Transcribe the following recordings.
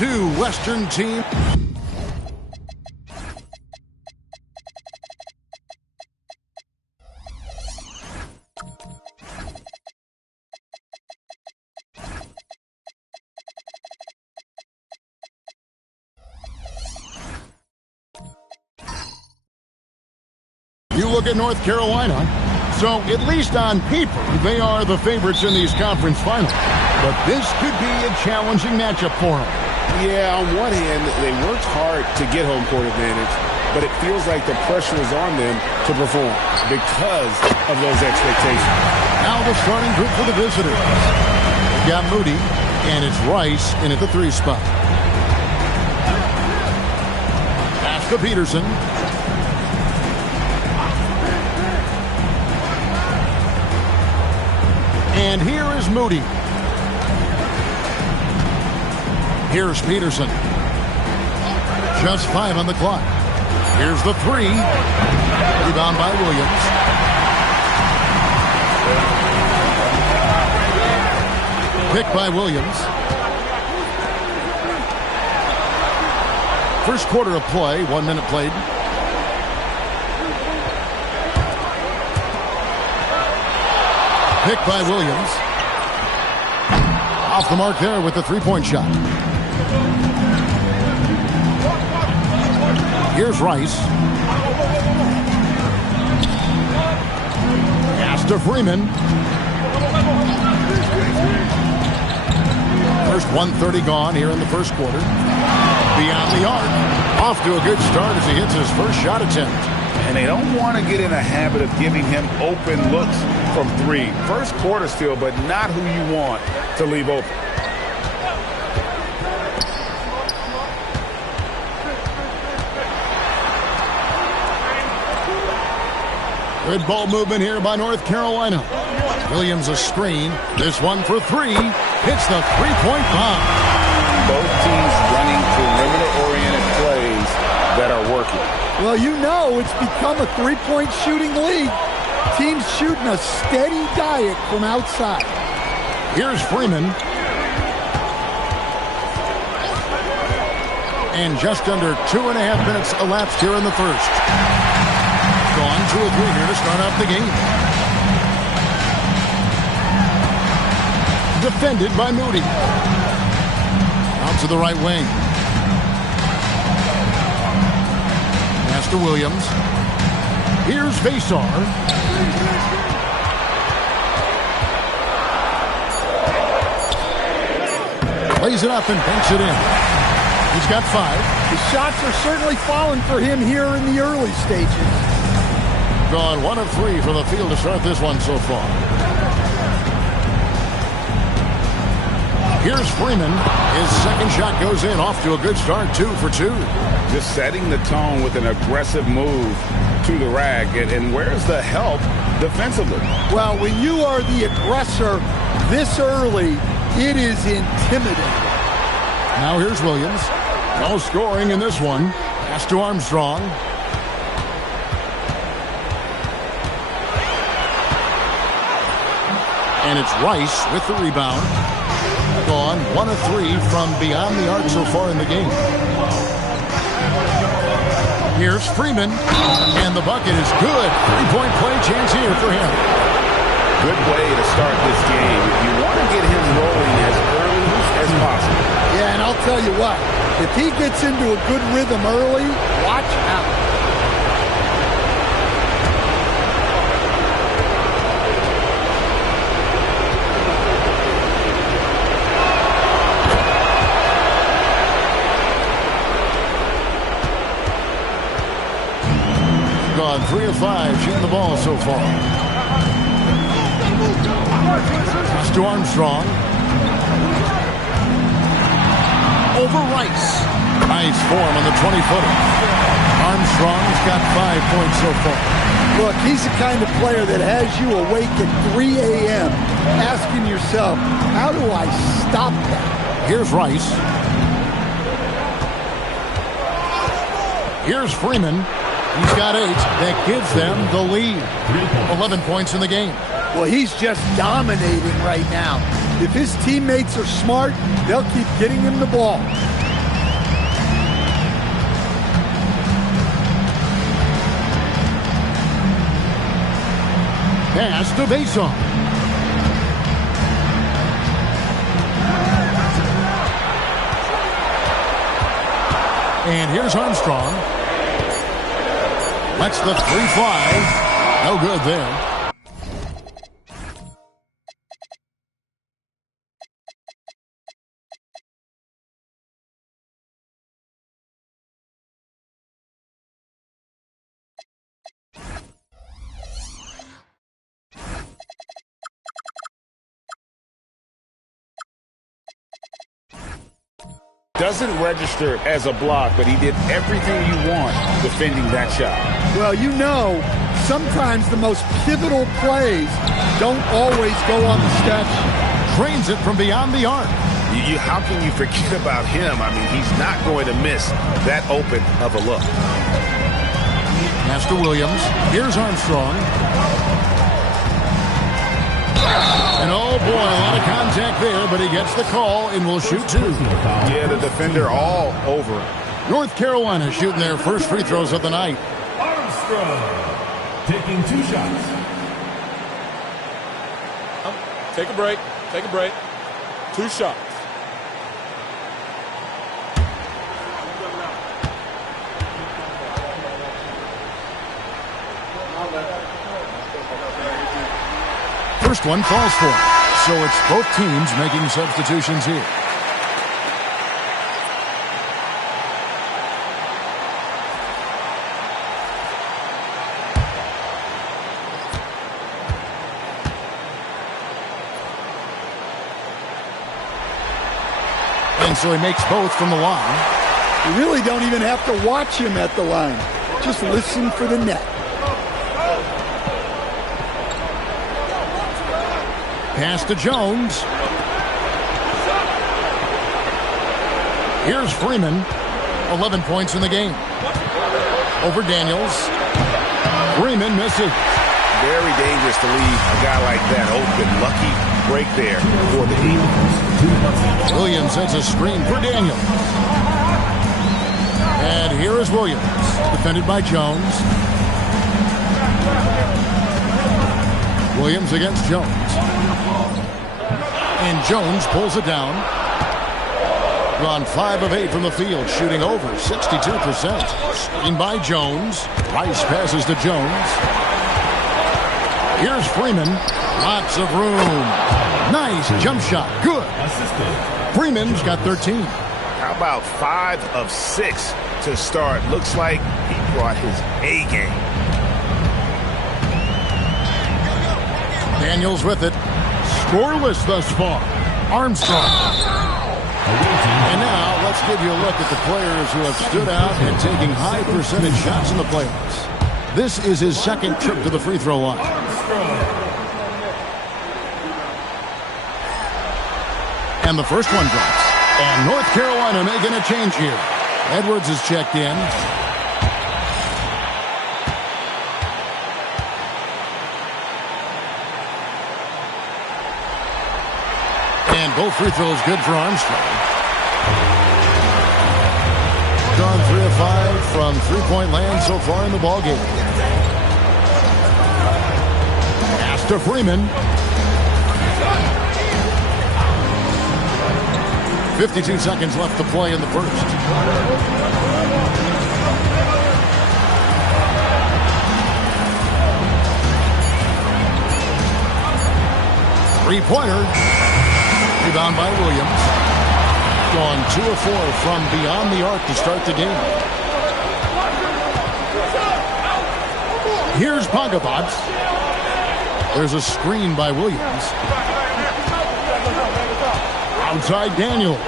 2 Western team. You look at North Carolina, so at least on paper, they are the favorites in these conference finals. But this could be a challenging matchup for them. Yeah, on one hand, they worked hard to get home court advantage, but it feels like the pressure is on them to perform because of those expectations. Now the starting group for the visitors. We've got Moody, and it's Rice in at the 3 spot. Pass to Peterson. And here is Moody. Here's Peterson. Just 5 on the clock. Here's the 3. Rebound by Williams. Pick by Williams. First quarter of play, 1 minute played. Pick by Williams. Off the mark there with the 3-point shot. Here's Rice. Pass to Freeman. First 1:30 gone here in the first quarter. Beyond the arc. Off to a good start as he hits his first shot attempt. And they don't want to get in a habit of giving him open looks from 3. First quarter still, but not who you want to leave open. Good ball movement here by North Carolina. Williams a screen. This one for 3. Hits the 3-point bomb. Both teams running perimeter-oriented plays that are working. Well, you know it's become a 3-point shooting league. Teams shooting a steady diet from outside. Here's Freeman. And just under 2.5 minutes elapsed here in the first. Gone 2 of 3 here to start off the game. Defended by Moody. Out to the right wing. Pass to Williams. Here's Vasar. Plays it up and banks it in. He's got 5. The shots are certainly falling for him here in the early stages. Gone 1 of 3 from the field to start this one so far. Here's Freeman. His second shot goes in. Off to a good start. 2 for 2. Just setting the tone with an aggressive move to the rack. And where's the help defensively? Well, when you are the aggressor this early, it is intimidating. Now here's Williams. No scoring in this one. Pass to Armstrong. And it's Rice with the rebound. Gone 1 of 3 from beyond the arc so far in the game. Here's Freeman. And the bucket is good. 3-point play chance here for him. Good way to start this game. You want to get him rolling as early as possible. Yeah, and I'll tell you what. If he gets into a good rhythm early, watch out. Gone 3 of 5 shooting the ball so far. Pass to Armstrong. Over Rice. Nice form on the 20-footer. Armstrong's got 5 points so far. Look, he's the kind of player that has you awake at 3 a.m. asking yourself, how do I stop that? Here's Rice. Here's Freeman. He's got 8. That gives them the lead. 11 points in the game. Well, he's just dominating right now. If his teammates are smart, they'll keep getting him the ball. pass to Vason. And here's Armstrong. Lets the three fly. No good there. Doesn't register as a block, but he did everything you want defending that shot. Well, you know, sometimes the most pivotal plays don't always go on the stat sheet. Trains it from beyond the arc. How can you forget about him? I mean, he's not going to miss that open of a look. Pass to Williams. Here's Armstrong. And oh boy, a lot of contact there, but he gets the call and will shoot two. Yeah, the defender all over it. North Carolina shooting their first free throws of the night. Armstrong taking 2 shots. Take a break. Take a break. 2 shots. First one falls for it. So it's both teams making substitutions here. And so he makes both from the line. You really don't even have to watch him at the line. Just listen for the net. Pass to Jones. Here's Freeman. 11 points in the game. Over Daniels. Freeman misses. Very dangerous to leave a guy like that open. Lucky break there for the Eagles. Williams sets a screen for Daniels. And here is Williams. Defended by Jones. Williams against Jones. And Jones pulls it down. Gone 5 of 8 from the field, shooting over 62%. Screen by Jones. Rice passes to Jones. Here's Freeman. Lots of room. Nice jump shot. Good. Freeman's got 13. How about 5 of 6 to start? Looks like he brought his A game. Daniels with it. Scoreless thus far. Armstrong. And now let's give you a look at the players who have stood out and taking high percentage shots in the playoffs. This is his second trip to the free throw line. And the first one drops. And North Carolina making a change here. Edwards is checked in. And both free throws good for Armstrong. Gone 3 of 5 from three-point land so far in the ballgame. Pass to Freeman. 52 seconds left to play in the first. Three-pointer. Rebound by Williams. Gone 2 of 4 from beyond the arc to start the game. Here's Pagabats. There's a screen by Williams. Outside Daniels.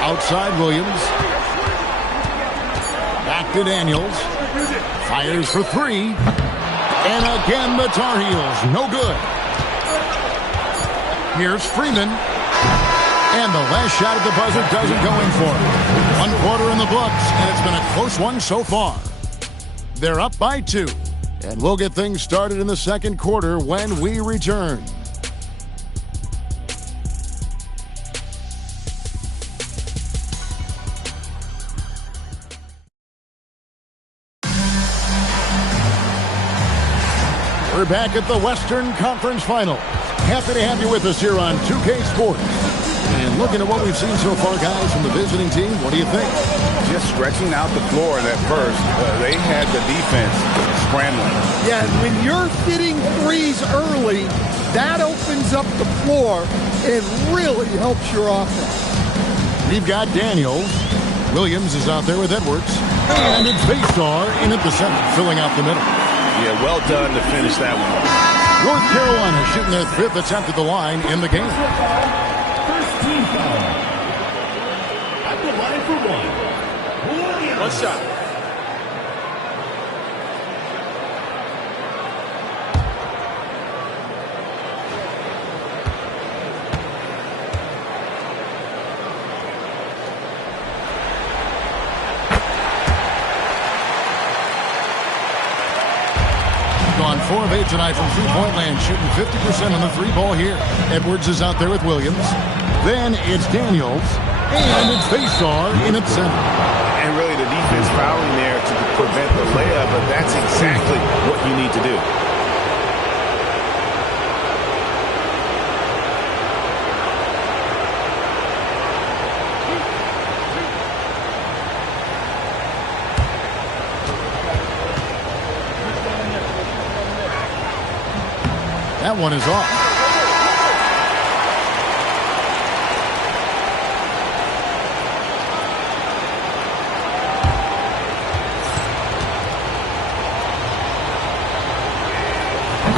Outside Williams. Back to Daniels. Fires for 3. And again the Tarheels. No good. Here's Freeman. And the last shot at the buzzer doesn't go in for it. 1 quarter in the books, and it's been a close one so far. They're up by 2. And we'll get things started in the second quarter when we return. back at the Western Conference Finals. Happy to have you with us here on 2K Sports. And looking at what we've seen so far, guys, from the visiting team, what do you think? Just stretching out the floor at first. They had the defense scrambling. Yeah, when you're hitting threes early, that opens up the floor and really helps your offense. We've got Daniels. Williams is out there with Edwards. And it's Baystar in at the center, filling out the middle. Yeah, well done to finish that one. North Carolina shooting their 5th attempt at the line in the game. First team foul. At the line for one. One shot. Gone 4 of 8 tonight from three-point land, shooting 50% on the three ball here. Edwards is out there with Williams. Then it's Daniels, and it's Baystar in at center. And really the defense fouling there to prevent the layup, but that's exactly what you need to do. That one is off.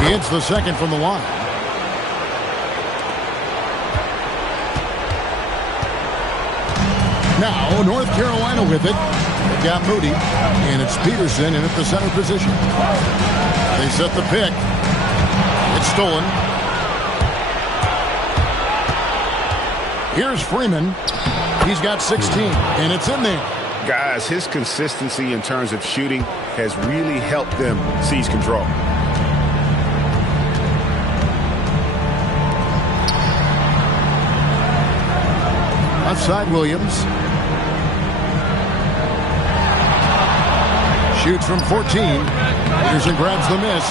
He hits the second from the line. Now, North Carolina with it. They've got Moody, and it's Peterson in at the center position. They set the pick. It's stolen. Here's Freeman. He's got 16, and it's in there. Guys, his consistency in terms of shooting has really helped them seize control. Left side, Williams. Shoots from 14. Peterson grabs the miss.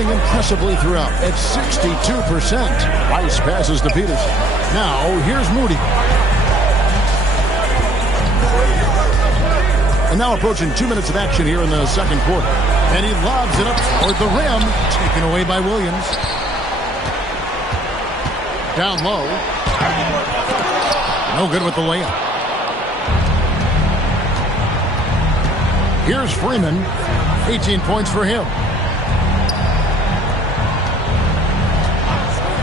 Impressively throughout at 62%. Rice passes to Peterson. Now here's Moody. And now approaching 2 minutes of action here in the second quarter. And he lobs it up toward the rim. Taken away by Williams. Down low. No good with the layup. Here's Freeman. 18 points for him.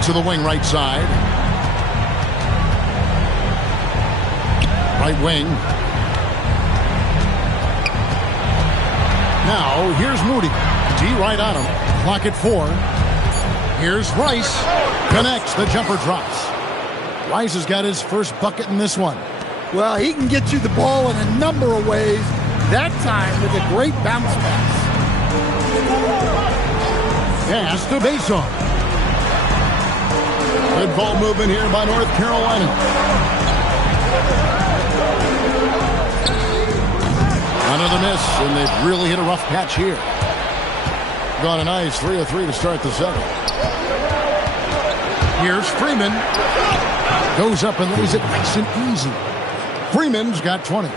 To the wing right side. Right wing. Now here's Moody. D right on him. Clock at 4. Here's Rice. Connects. The jumper drops. Rice has got his first bucket in this one. Well, he can get you the ball in a number of ways. That time with a great bounce pass. Pass to Baystar. Good ball movement here by North Carolina. Another miss, and they've really hit a rough patch here. Got a nice 3 of 3 to start the second. Here's Freeman. Goes up and lays it nice and easy. Freeman's got 20.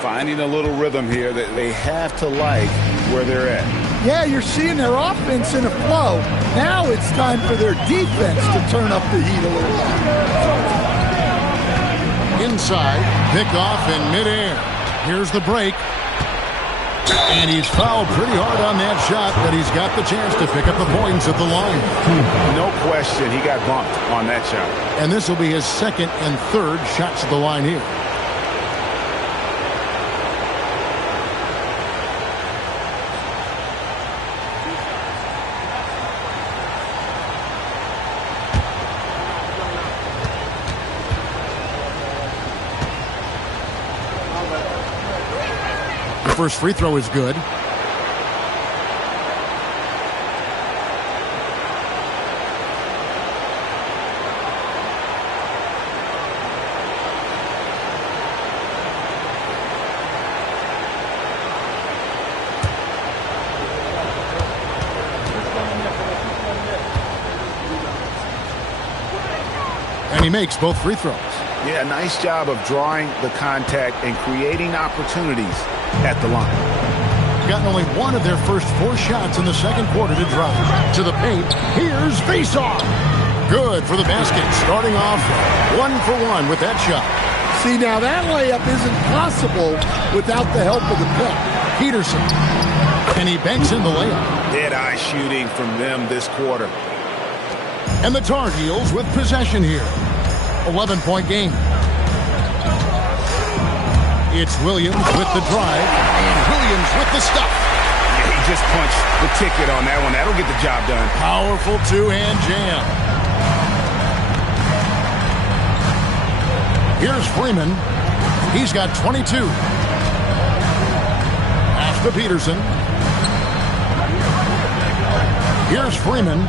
Finding a little rhythm here that they have to like where they're at. Yeah, you're seeing their offense in a flow. Now it's time for their defense to turn up the heat a little bit. Inside, pick off in midair. Here's the break. And he's fouled pretty hard on that shot, but he's got the chance to pick up the points at the line. No question, he got bumped on that shot. And this will be his second and third shots at the line here. First free throw is good. he makes both free throws. Yeah, nice job of drawing the contact and creating opportunities at the line. Gotten only one of their first 4 shots in the second quarter to drive. To the paint. Here's face-off. Good for the basket. Starting off 1 for 1 with that shot. See, now that layup isn't possible without the help of the pick. Peterson. And he banks in the layup. Dead-eye shooting from them this quarter. And the Tarheels with possession here. 11-point game. It's Williams with the drive, and Williams with the stuff. Yeah, he just punched the ticket on that one. That'll get the job done. Powerful two-hand jam. Here's Freeman. He's got 22. Pass to Peterson. Here's Freeman.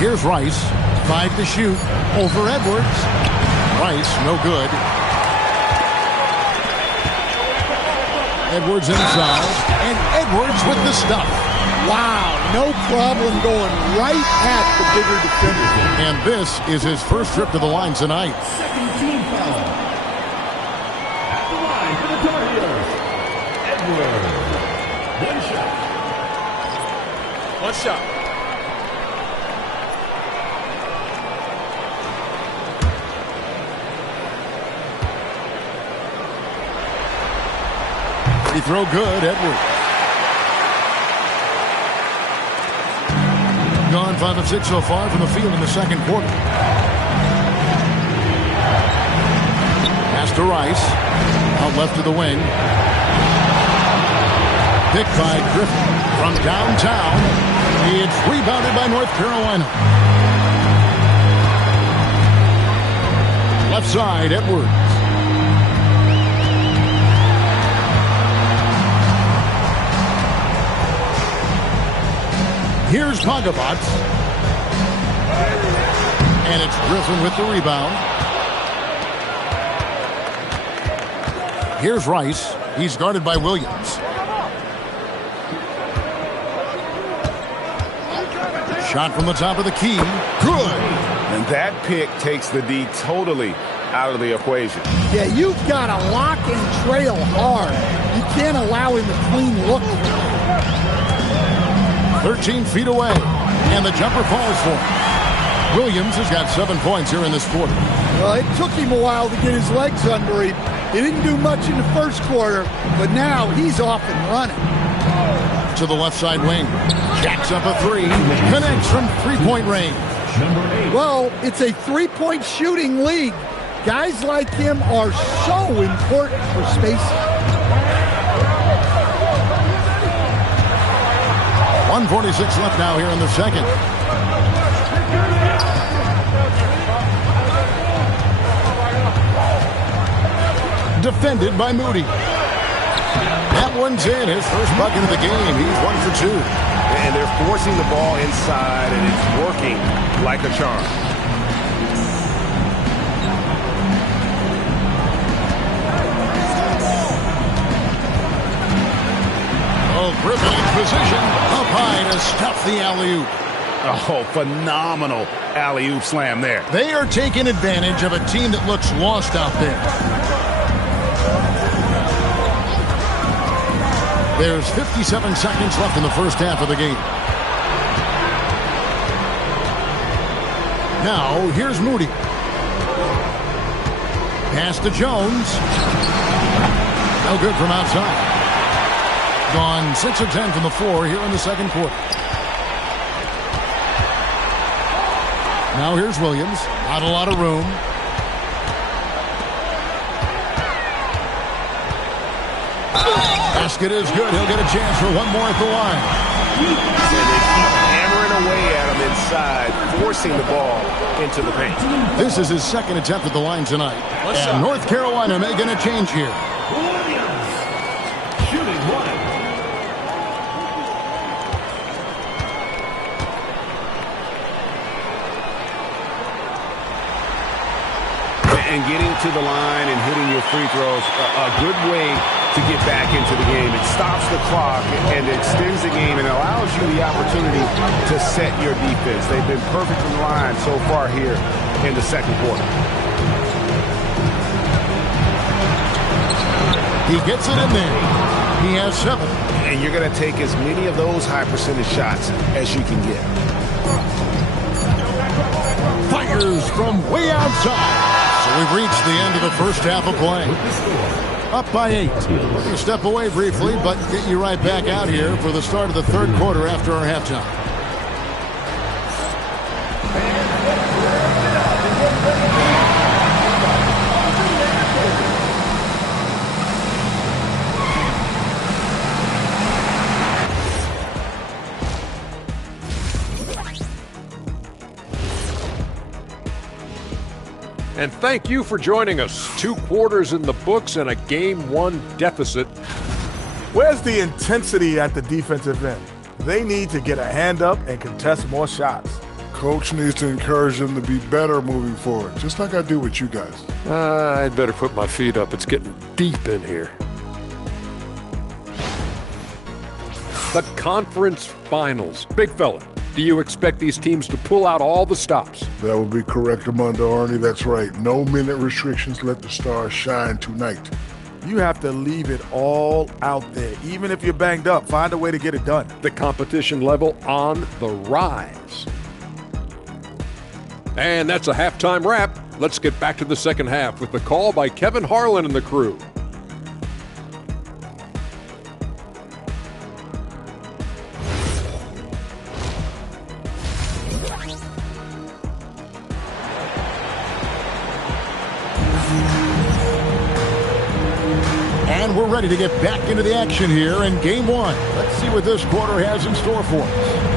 Here's Rice. 5 to shoot. Over Edwards. Rice, no good. Edwards inside. And Edwards with the stuff. Wow, no problem going right at the bigger defender. And this is his first trip to the line tonight. Second team foul. At the line for the Tarheels, Edwards. One shot. One shot. He throw good, Edwards. Gone 5 of 6 so far from the field in the second quarter. Pass to Rice. Out left to the wing. Picked by Griffin from downtown. It's rebounded by North Carolina. Left side, Edwards. Here's Pagabats. And it's Griffin with the rebound. Here's Rice. He's guarded by Williams. Shot from the top of the key. Good. And that pick takes the D totally out of the equation. Yeah, you've got to lock and trail hard. You can't allow him a clean look. 13 feet away, and the jumper falls for him. Williams has got 7 points here in this quarter. Well, it took him a while to get his legs under him. He didn't do much in the first quarter, but now he's off and running. To the left side wing. Jacks up a 3. Connects from three-point range. Well, it's a three-point shooting league. Guys like him are so important for spacing. 1:46 left now here in the second. Defended by Moody. That one's in. His first bucket of the game. He's 1 for 2. And they're forcing the ball inside, and it's working like a charm. Oh, Griffin in position. Up high to stuff the alley-oop. Oh, phenomenal alley-oop slam there. They are taking advantage of a team that looks lost out there. There's 57 seconds left in the first half of the game. Now, here's Moody. Pass to Jones. No good from outside. Gone 6 of 10 from the floor here in the second quarter. Now here's Williams. Not a lot of room. Basket is good. He'll get a chance for one more at the line. And they keep hammering away at him inside, forcing the ball into the paint. This is his second attempt at the line tonight. And North Carolina making a change here. Williams, shooting one. And getting to the line and hitting your free throws, a good way to get back into the game. It stops the clock and extends the game and allows you the opportunity to set your defense. They've been perfect in line so far here in the second quarter. He gets it in there. He has 7. And you're going to take as many of those high percentage shots as you can get. Fires from way outside. So we've reached the end of the first half of play. Up by 8. We're going to step away briefly, but get you right back out here for the start of the third quarter after our halftime. And thank you for joining us. 2 quarters in the books and a Game 1 deficit. Where's the intensity at the defensive end? They need to get a hand up and contest more shots. Coach needs to encourage them to be better moving forward, just like I do with you guys. I'd better put my feet up. It's getting deep in here. The conference finals. Big fella, do you expect these teams to pull out all the stops? That would be correct, Armando Arnie. That's right. No minute restrictions. Let the stars shine tonight. You have to leave it all out there. Even if you're banged up, find a way to get it done. The competition level on the rise. And that's a halftime wrap. Let's get back to the second half with the call by Kevin Harlan and the crew. And we're ready to get back into the action here in Game 1. Let's see what this quarter has in store for us.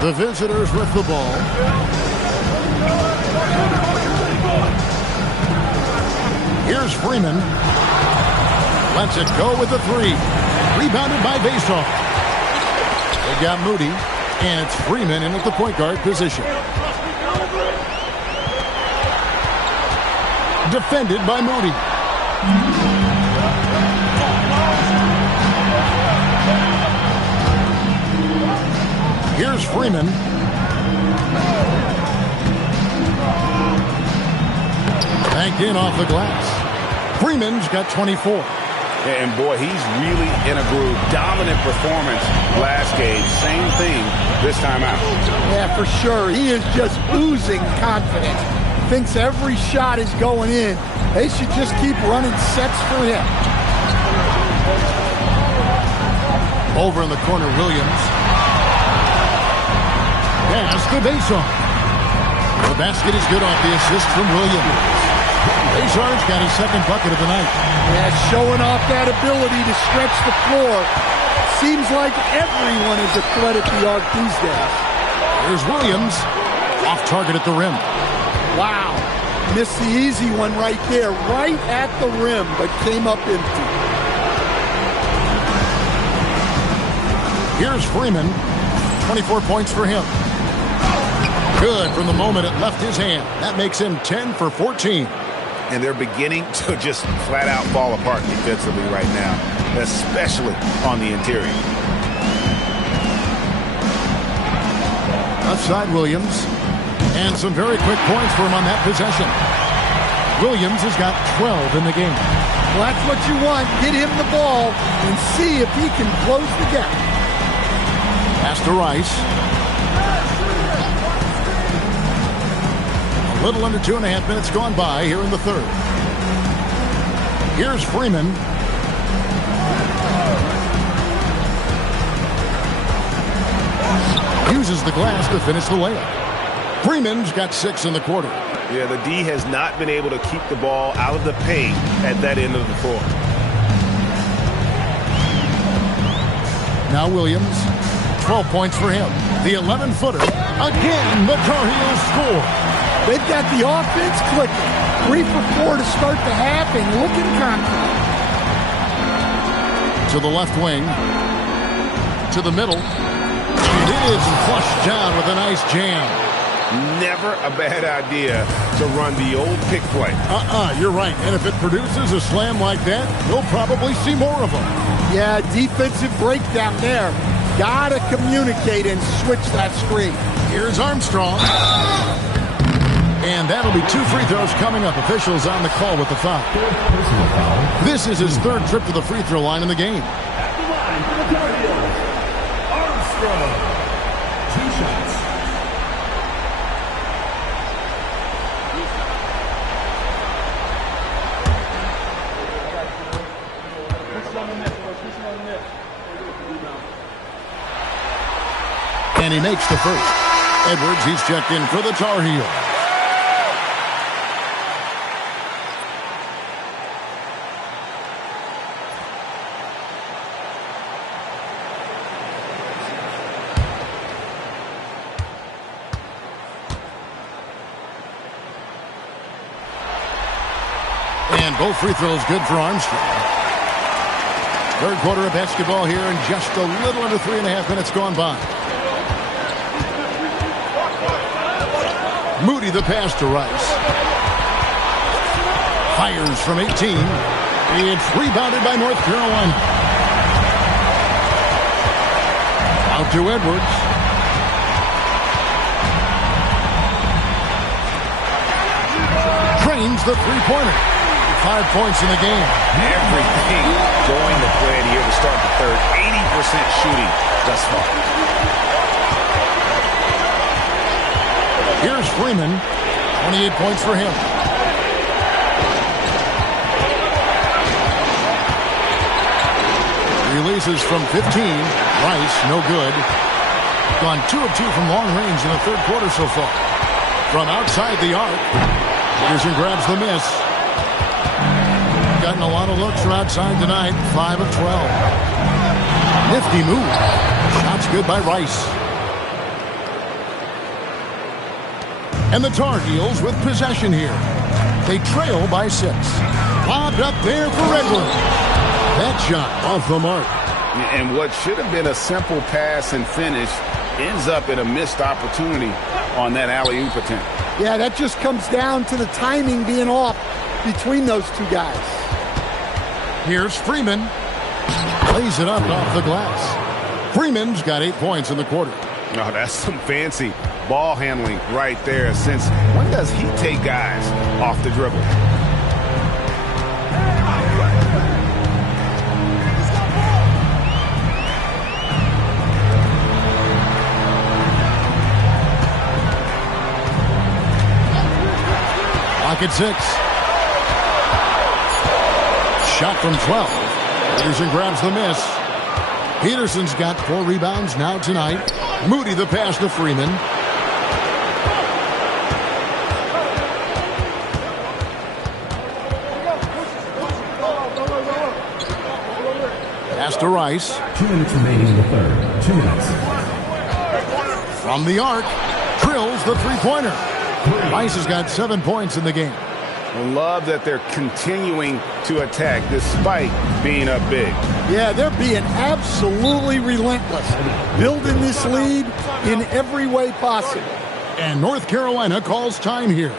The visitors with the ball. Here's Freeman. Lets it go with the 3. Rebounded by Basoff. They got Moody, and it's Freeman in at the point guard position. Defended by Moody. Here's Freeman. Banked in off the glass. Freeman's got 24. And boy, he's really in a groove. Dominant performance last game. Same thing this time out. Yeah, for sure. He is just oozing confidence. Thinks every shot is going in. They should just keep running sets for him. Over in the corner, Williams. Pass the Basoff. The basket is good off the assist from Williams. Basoff's got his second bucket of the night. Yeah, showing off that ability to stretch the floor. Seems like everyone is a threat at the arc these days. Here's Williams. Off target at the rim. Wow. Missed the easy one right there. Right at the rim, but came up empty. Here's Freeman. 24 points for him. Good from the moment it left his hand. That makes him 10 for 14. And they're beginning to just flat out fall apart defensively right now, especially on the interior. Left side, Williams. And some very quick points for him on that possession. Williams has got 12 in the game. Well, that's what you want. Get him the ball and see if he can close the gap. Pass to Rice. A little under 2.5 minutes gone by here in the third. Here's Freeman. Uses the glass to finish the layup. Freeman's got 6 in the quarter. Yeah, the D has not been able to keep the ball out of the paint at that end of the floor. Now Williams. 12 points for him. The 11-footer. Again, the Tarheels score. They've got the offense clicking. 3 for 4 to start the half and looking confident. To the left wing. To the middle. It is flushed down with a nice jam. Never a bad idea to run the old pick play. You're right. And if it produces a slam like that, you'll probably see more of them. Yeah, defensive breakdown there. Gotta communicate and switch that screen. Here's Armstrong. And that'll be 2 free throws coming up. Officials on the call with the foul. This is his 3rd trip to the free throw line in the game. At the line for the Tarheels, Armstrong. 2 shots. And he makes the first. Edwards, he's checked in for the Tar Heels. And both free throws good for Armstrong. 3rd quarter of basketball here, and just a little under 3.5 minutes gone by. Moody the pass to Rice. Fires from 18. It's rebounded by North Carolina. Out to Edwards. Trains the three-pointer. 5 points in the game. Everything going to plan here to start the third. 80% shooting thus far. Here's Freeman. 28 points for him. Releases from 15. Rice, no good. Gone 2 of 2 from long range in the 3rd quarter so far. From outside the arc, Peterson grabs the miss. Gotten a lot of looks from outside tonight. 5 of 12. Nifty move. Shots good by Rice. And the Tar Heels with possession here. They trail by 6. Lobbed up there for Edwards. That shot off the mark. And what should have been a simple pass and finish ends up in a missed opportunity on that alley-oop attempt. Yeah, that just comes down to the timing being off between those 2 guys. Here's Freeman. Lays it up off the glass. Freeman's got 8 points in the quarter. Oh, that's some fancy ball handling right there. Since when does he take guys off the dribble? Clock at 6. Shot from 12. Peterson grabs the miss. Peterson's got 4 rebounds now tonight. Moody the pass to Freeman. Pass to Rice. 2 minutes remaining in the third. 2 minutes. From the arc, drills the three-pointer. Rice has got 7 points in the game. Love that they're continuing to attack despite being up big. Yeah, they're being absolutely relentless. Building this lead in every way possible. And North Carolina calls time here.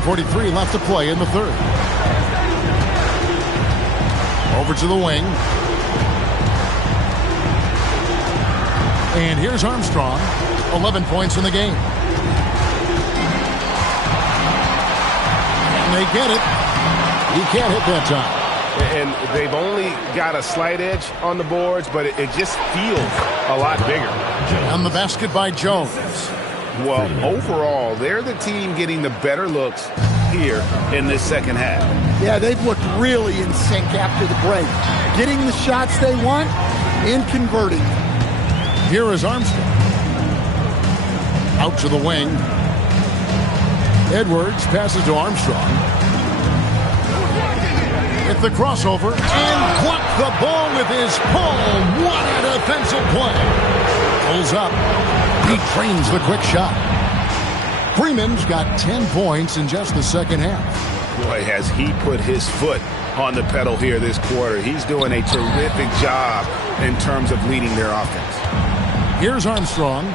1:43 left to play in the third. Over to the wing. And here's Armstrong. 11 points in the game. And they get it. He can't hit that time. And they've only got a slight edge on the boards, but it just feels a lot bigger. And the basket by Jones. Well, overall, they're the team getting the better looks here in this second half. Yeah, they've looked really in sync after the break. Getting the shots they want and converting. Here is Armstrong. Out to the wing. Edwards passes to Armstrong. At the crossover and blocked the ball with his palm. What a defensive play. Pulls up. He trains the quick shot. Freeman's got 10 points in just the second half. Boy, has he put his foot on the pedal here this quarter. He's doing a terrific job in terms of leading their offense. Here's Armstrong.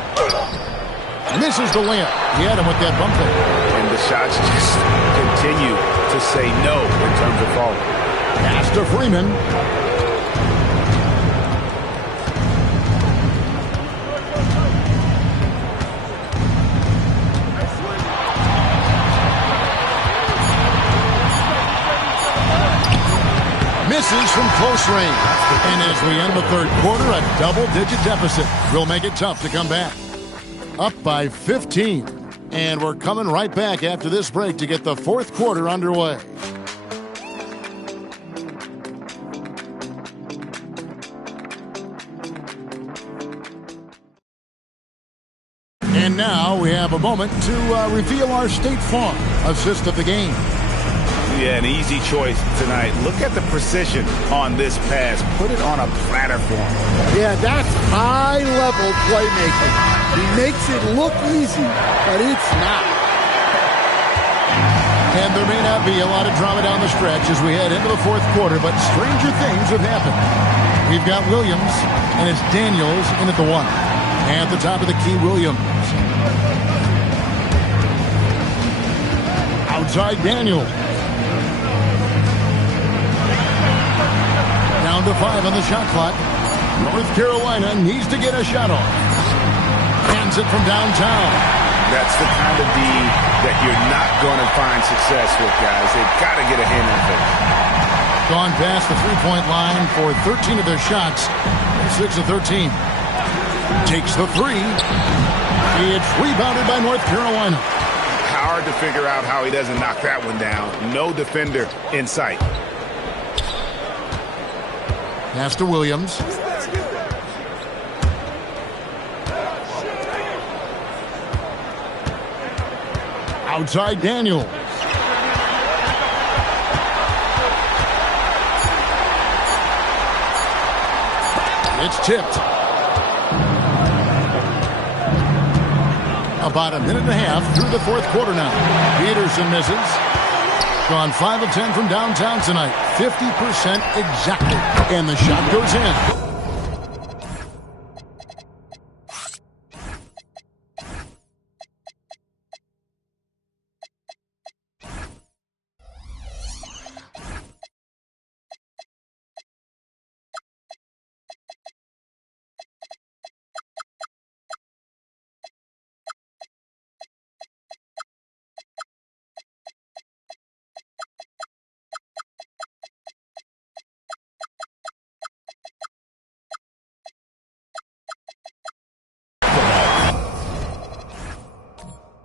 Misses the layup. He had him with that bump there. And the shots just continue to say no in terms of falling. Pass to Freeman. Misses from close range. And as we end the third quarter, a double-digit deficit will make it tough to come back. Up by 15. And we're coming right back after this break to get the fourth quarter underway. And now we have a moment to reveal our State Farm assist of the game. Yeah, an easy choice tonight. Look at the precision on this pass. Put it on a platter for him. Yeah, that's high-level playmaking. He makes it look easy, but it's not. And there may not be a lot of drama down the stretch as we head into the fourth quarter, but stranger things have happened. We've got Williams, and it's Daniels in at the one. At the top of the key, Williams. Outside Daniels. Down to 5 on the shot clock. North Carolina needs to get a shot off. Hands it from downtown. That's the kind of D that you're not going to find success with, guys. They've got to get a hand in it. Gone past the three-point line for 13 of their shots. 6 of 13. Takes the three. It's rebounded by North Carolina. Hard to figure out how he doesn't knock that one down. No defender in sight. Pass to Williams. Outside Daniels. It's tipped. About a minute and a half through the fourth quarter now. Peterson misses. Gone 5 of 10 from downtown tonight. 50% exactly. And the shot goes in.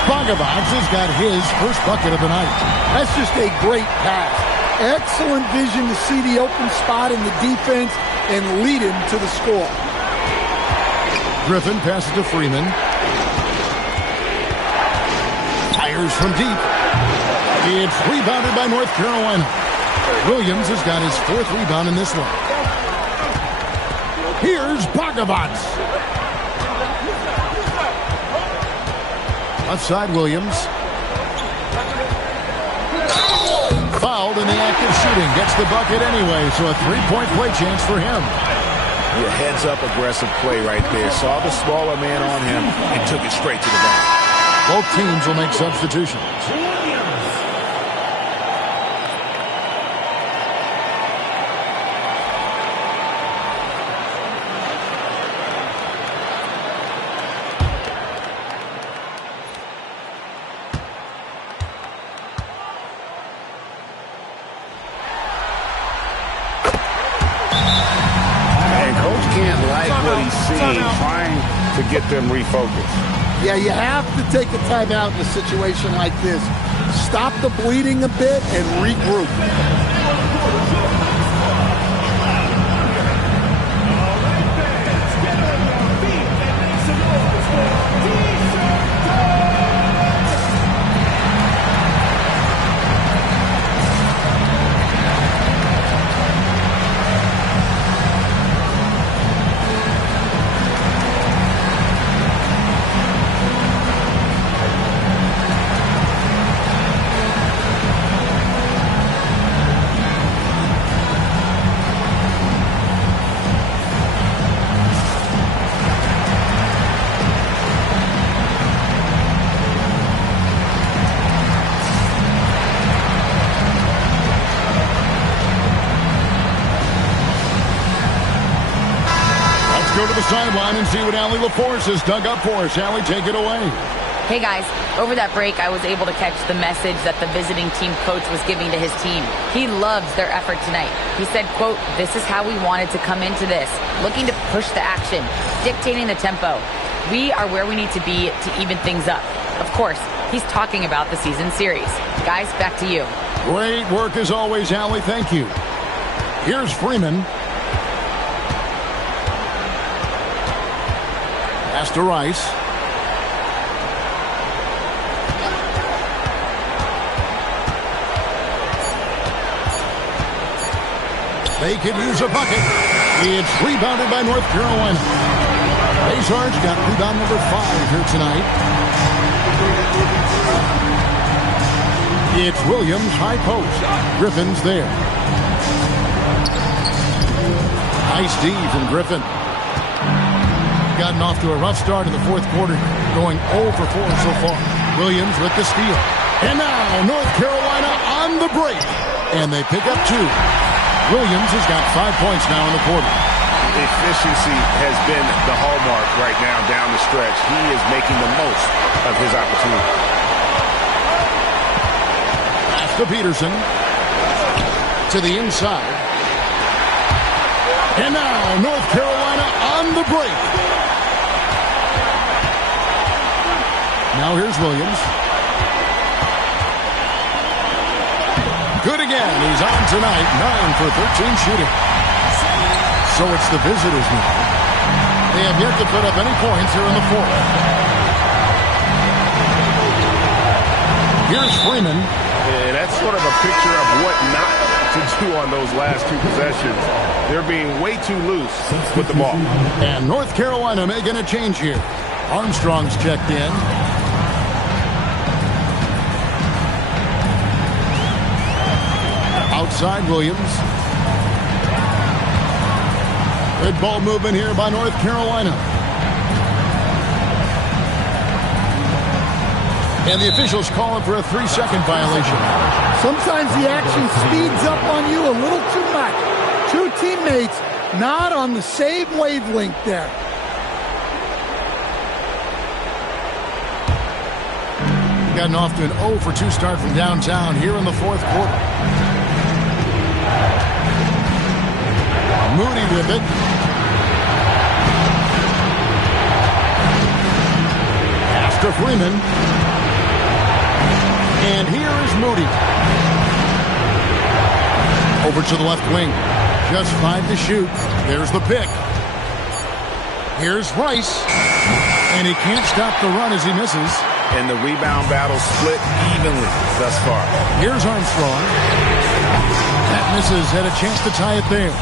Bogabats has got his first bucket of the night. That's just a great pass. Excellent vision to see the open spot in the defense and lead him to the score. Griffin passes to Freeman. Fires from deep. It's rebounded by North Carolina. Williams has got his fourth rebound in this one. Here's Bogabats. Left side, Williams. Fouled in the act of shooting. Gets the bucket anyway, so a three-point play chance for him. Yeah, heads-up aggressive play right there. Saw the smaller man on him and took it straight to the basket. Both teams will make substitutions. seeing, trying to get them refocused. Yeah, you have to take a timeout in a situation like this. Stop the bleeding a bit and regroup. Go to the sideline and see what Allie LaForce has dug up for us. Allie, take it away. Hey guys, over that break I was able to catch the message that the visiting team coach was giving to his team. He loves their effort tonight. He said, quote, "This is how we wanted to come into this, looking to push the action, dictating the tempo. We are where we need to be to even things up." Of course, he's talking about the season series. Guys, back to you. Great work as always, Allie. Thank you. Here's Freeman. Pass to Rice. They could use a bucket. It's rebounded by North Carolina. Azar's got rebound number 5 here tonight. It's Williams, high post. Griffin's there. Nice D from Griffin. Gotten off to a rough start in the fourth quarter, going 0 for 4 so far. Williams with the steal. And now North Carolina on the break. And they pick up 2. Williams has got 5 points now in the quarter. Efficiency has been the hallmark right now down the stretch. He is making the most of his opportunity. Pass to Peterson. To the inside. And now North Carolina on the break. Now here's Williams. Good again. He's on tonight. 9 for 13 shooting. So it's the visitors now. They have yet to put up any points here in the fourth. Here's Freeman. And that's sort of a picture of what not to do on those last 2 possessions. They're being way too loose with the ball. And North Carolina making a change here. Armstrong's checked in. Outside Williams. Good ball movement here by North Carolina. And the officials calling for a 3-second violation. Sometimes the action speeds up on you a little too much. 2 teammates not on the same wavelength there. Gotten off to an 0 for 2 start from downtown here in the fourth quarter. Moody with it. Pass to Freeman. And here is Moody. Over to the left wing. Just 5 to shoot. There's the pick. Here's Rice. And he can't stop the run as he misses. And the rebound battle split evenly thus far. Here's Armstrong. That misses. Had a chance to tie it there.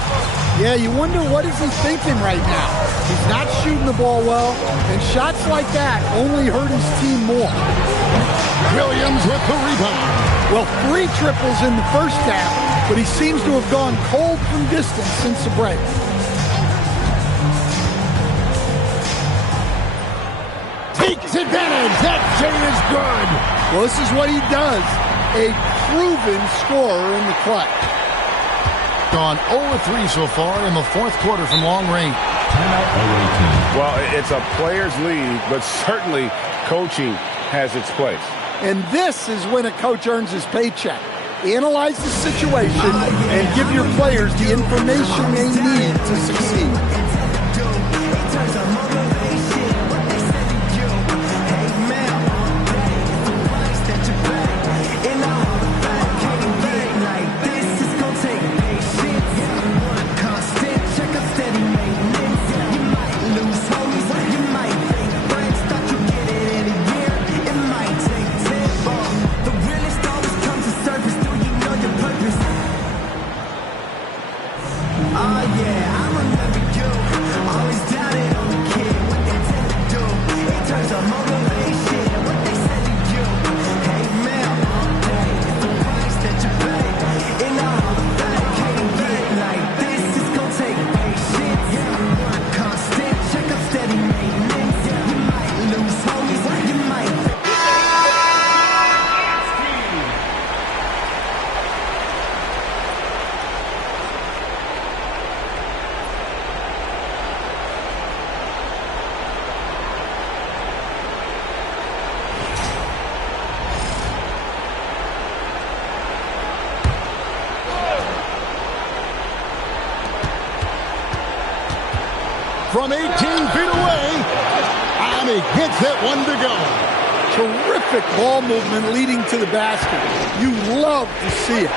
Yeah, you wonder what is he thinking right now. He's not shooting the ball well, and shots like that only hurt his team more. Williams with the rebound. Well, 3 triples in the first half, but he seems to have gone cold from distance since the break. Takes advantage. That J is good. Well, this is what he does. A proven scorer in the clutch. Gone 0-3 so far in the fourth quarter from long range. Well, it's a player's league, but certainly coaching has its place. And this is when a coach earns his paycheck. Analyze the situation and give your players the information they need to succeed. from 18 feet away. And he hits it, one to go. Terrific ball movement leading to the basket. You love to see it.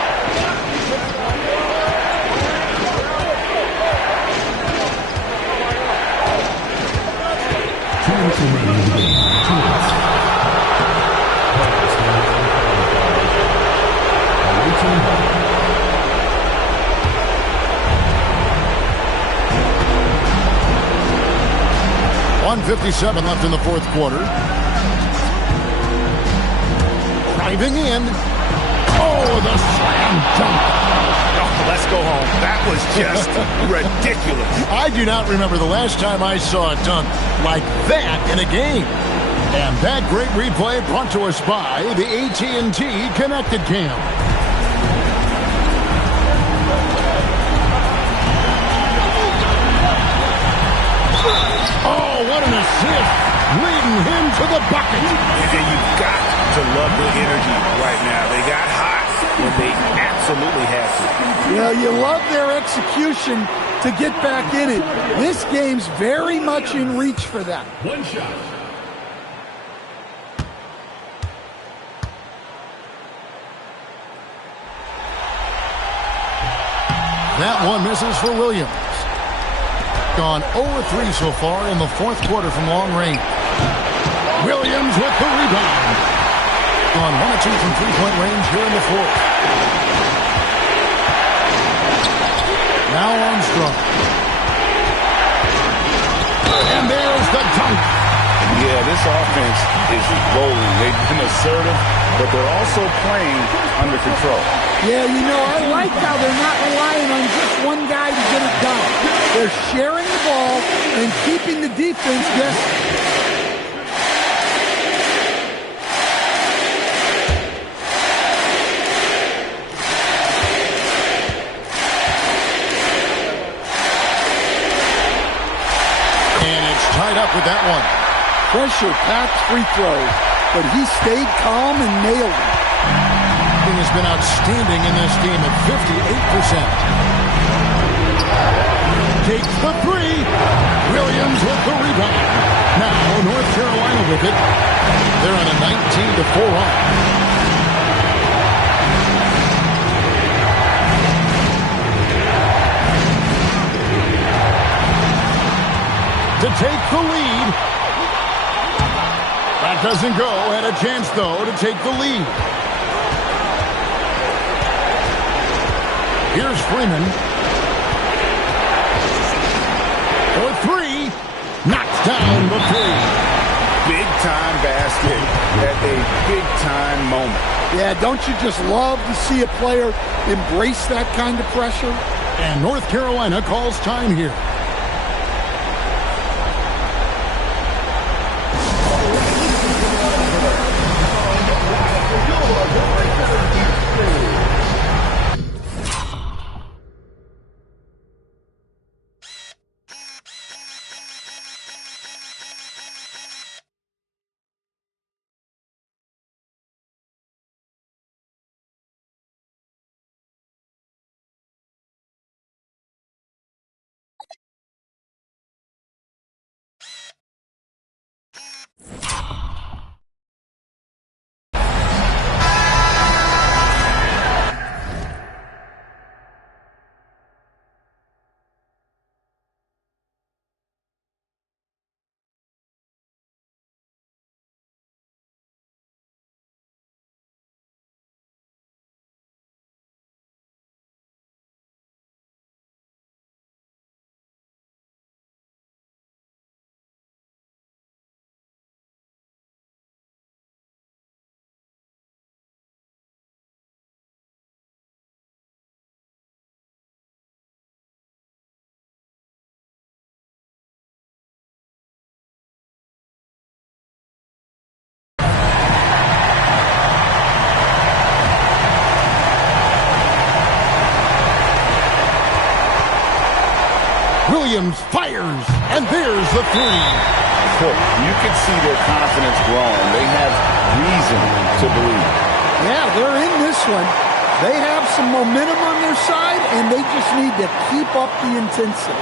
.157 left in the fourth quarter. Driving in. Oh, the slam dunk. Oh, let's go home. That was just ridiculous. I do not remember the last time I saw a dunk like that in a game. And that great replay brought to us by the AT&T Connected Cam. Oh, what an assist, leading him to the bucket. And you've got to love the energy right now. They got hot when they absolutely had to. Yeah, you love their execution to get back in it. This game's very much in reach for them. One shot. That one misses for Williams. Gone 0-3 so far in the fourth quarter from long range. Williams with the rebound. Gone 1 of 2 from three-point range here in the fourth. Now Armstrong. And there's the dunk. Yeah, this offense is rolling. They've been assertive, but they're also playing under control. Yeah, you know, I like how they're not relying on just one guy to get it done. They're sharing the ball and keeping the defense guessing. Tied up with that one. Pressure-packed free throws, but he stayed calm and nailed it. He has been outstanding in this game at 58%. Takes the three. Williams with the rebound. Now North Carolina with it. They're on a 19-4 run. To take the lead. That doesn't go. Had a chance, though, to take the lead. Here's Freeman. For three. Knocks down the three. Big-time basket at a big-time moment. Yeah, don't you just love to see a player embrace that kind of pressure? And North Carolina calls time here. Williams fires, and there's the three. You can see their confidence growing. They have reason to believe. Yeah, they're in this one. They have some momentum on their side, and they just need to keep up the intensity.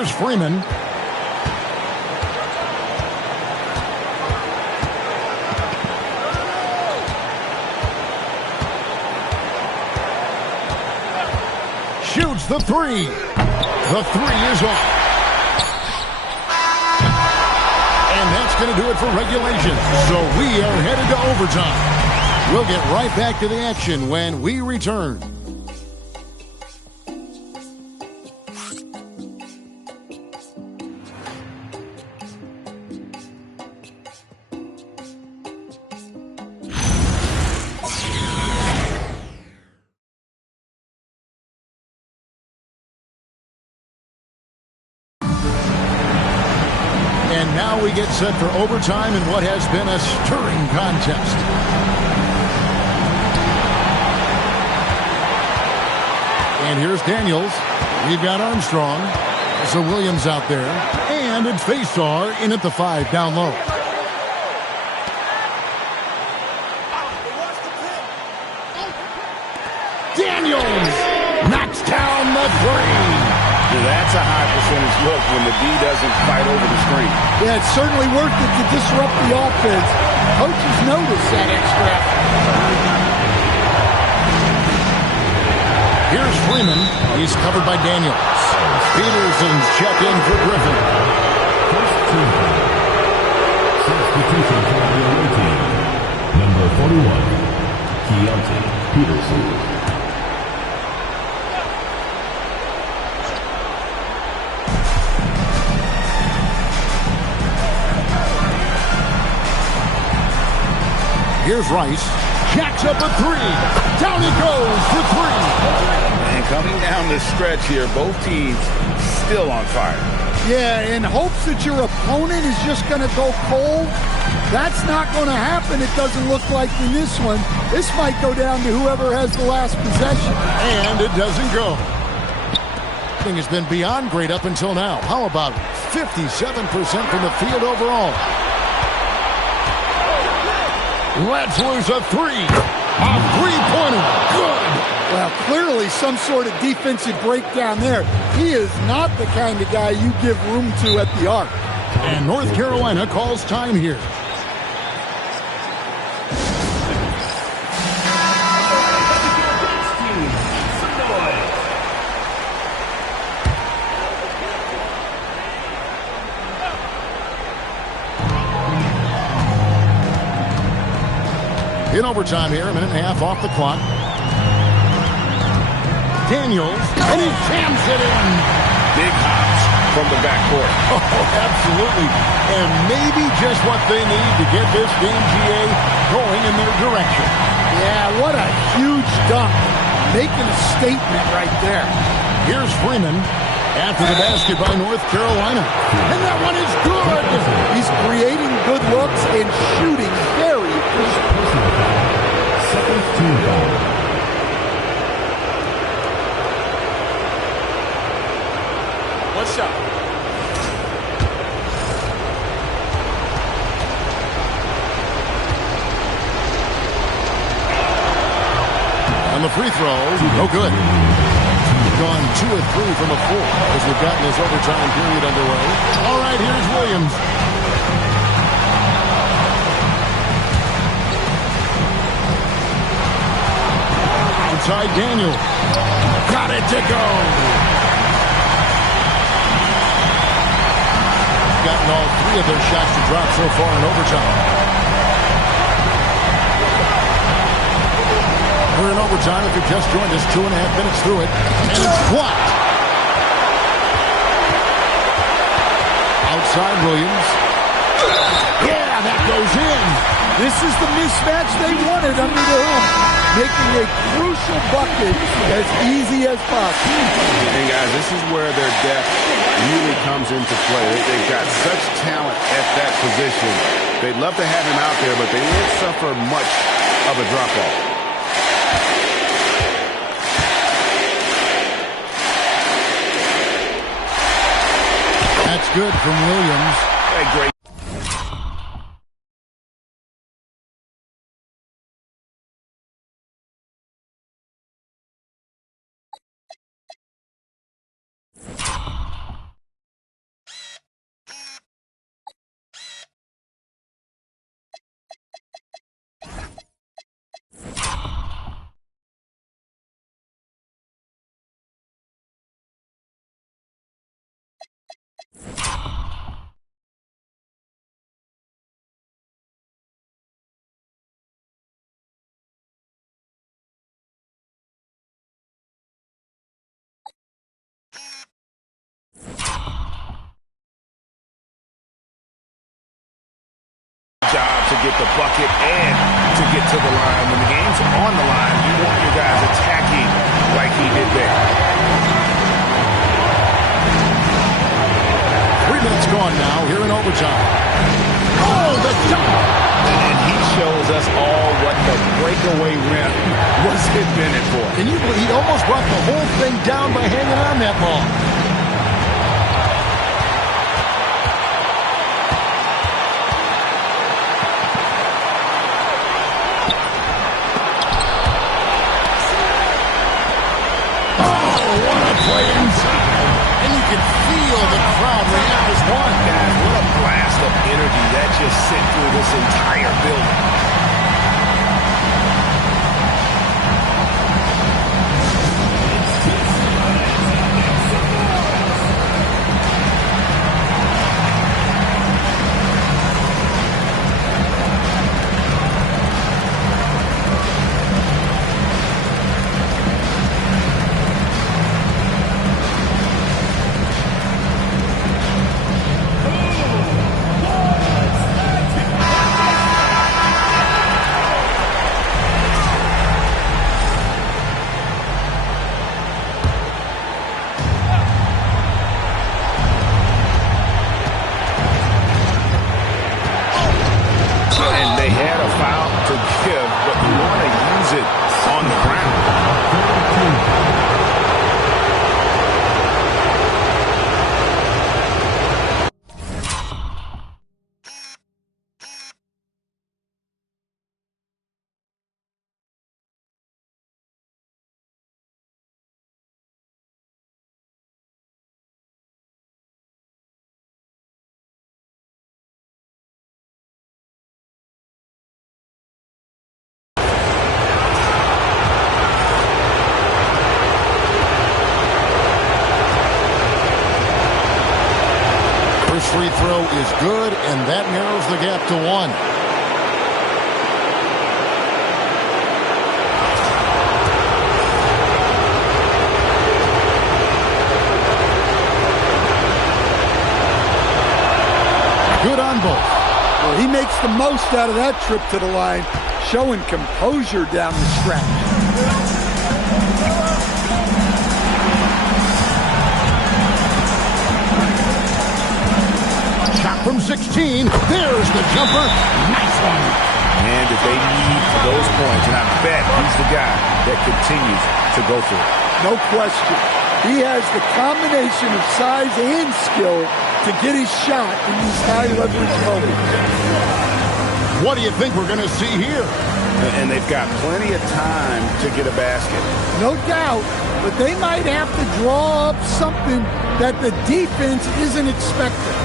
Here's Freeman. Shoots the three. The three is off. And that's going to do it for regulation. So we are headed to overtime. We'll get right back to the action when we return. And now we get set for overtime in what has been a stirring contest. And here's Daniels. We've got Armstrong. So Williams out there. And it's Faystar in at the 5 down low. Daniels knocks down the 3. That's a high percentage look when the D doesn't fight over the screen. Yeah, it's certainly worth it to disrupt the offense. Coaches notice that extra effort. Here's Freeman. He's covered by Daniels. Peterson's check in for Griffin. First team. Substitution for the away team. Number 41, Keontae Peterson. Here's Rice. Jacks up a 3. Down he goes for 3. And coming down the stretch here, both teams still on fire. Yeah, in hopes that your opponent is just going to go cold. That's not going to happen, it doesn't look like in this one. This might go down to whoever has the last possession. And it doesn't go. Thing has been beyond great up until now. How about 57% from the field overall? Let's lose a 3. A three-pointer. Good. Well, clearly some sort of defensive breakdown there. He is not the kind of guy you give room to at the arc. And North Carolina calls time here. In overtime here, a minute and a half off the clock. Daniels, and he jams it in. Big hops from the backcourt. Oh, absolutely. And maybe just what they need to get this game, GA, going in their direction. Yeah, what a huge dunk. Making a statement right there. Here's Freeman after the basket by North Carolina. And that one is good. He's creating good looks and shooting very efficient. Second team foul. One shot. On the free throw, no good. Gone 2 of 3 from the floor as we've gotten this overtime period underway. All right, here's Williams. Outside Daniel. Got it to go. Gotten all 3 of their shots to drop so far in overtime. We're in overtime. If you just joined us, 2.5 minutes through it. And it's blocked. Outside Williams. Yeah, that goes in. This is the mismatch they wanted under the hoop. Making a crucial bucket as easy as possible. And guys, this is where their depth really comes into play. They've got such talent at that position. They'd love to have him out there, but they won't suffer much of a drop-off. That's good from Williams. Great. get the bucket and to get to the line. When the game's on the line, you want your guys attacking like he did there. 3 minutes gone now here in overtime. Oh, the dunk! And he shows us all what the breakaway rim was invented for. Can you believe he almost brought the whole thing down by hanging on that ball? Play inside, and you can feel the crowd react as one. Guys, what a blast of energy that just sent through this entire building. Free throw is good, and that narrows the gap to 1. Good on both. Well, he makes the most out of that trip to the line, showing composure down the stretch. From 16, there's the jumper. Nice one. And if they need those points, and I bet he's the guy that continues to go for it. No question. He has the combination of size and skill to get his shot in these high-leverage moments. What do you think we're going to see here? And they've got plenty of time to get a basket. No doubt, but they might have to draw up something that the defense isn't expecting.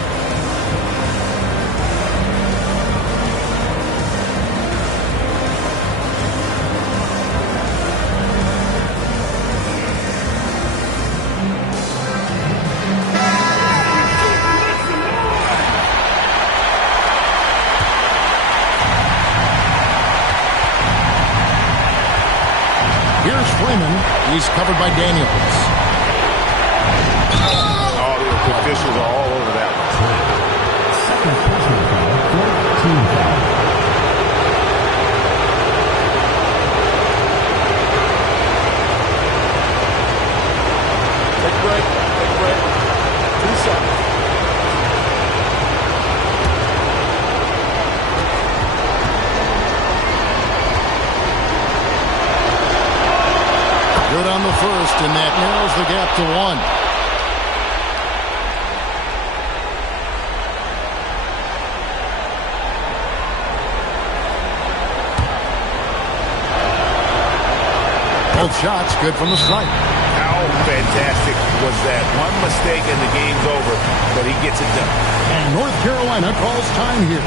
He's covered by Daniels. Oh, the officials are all over that one. Second personal foul, team foul. Take a break. Take a break. 2 seconds. Good on the first, and that narrows the gap to 1. Both shots good from the stripe. How fantastic was that? One mistake and the game's over, but he gets it done. And North Carolina calls time here.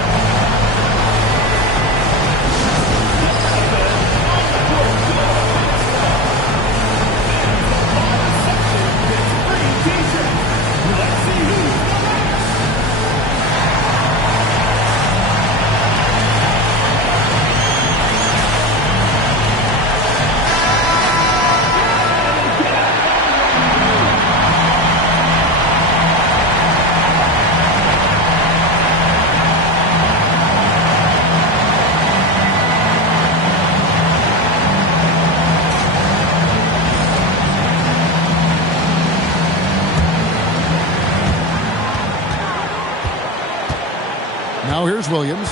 Here's Williams.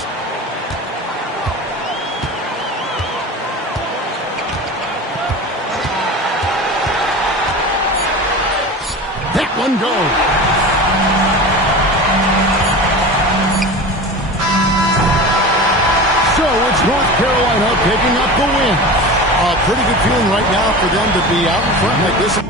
That one goes. So it's North Carolina picking up the win. A pretty good feeling right now for them to be out in front like this.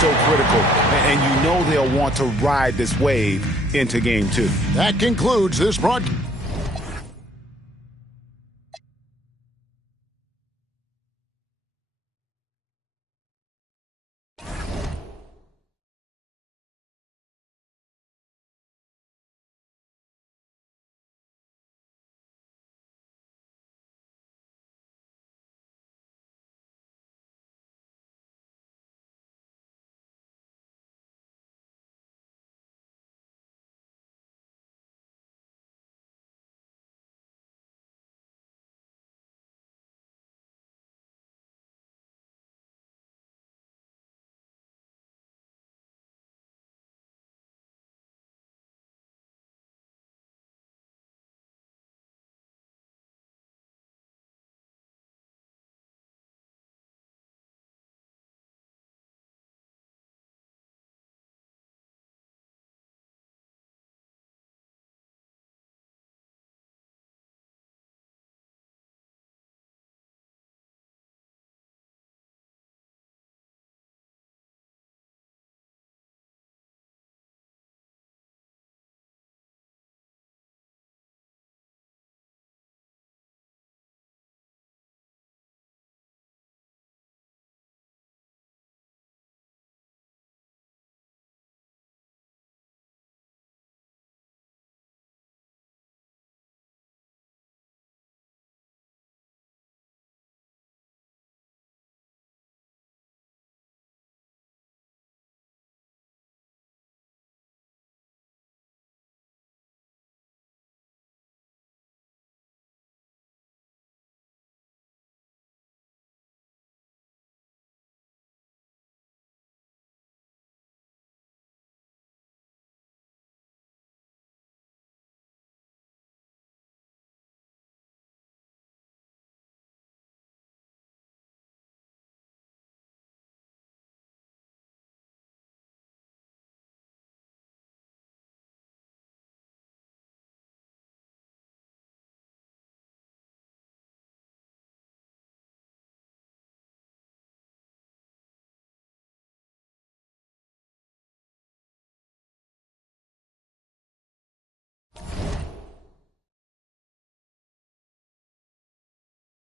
So critical, and you know they'll want to ride this wave into game 2. That concludes this broadcast.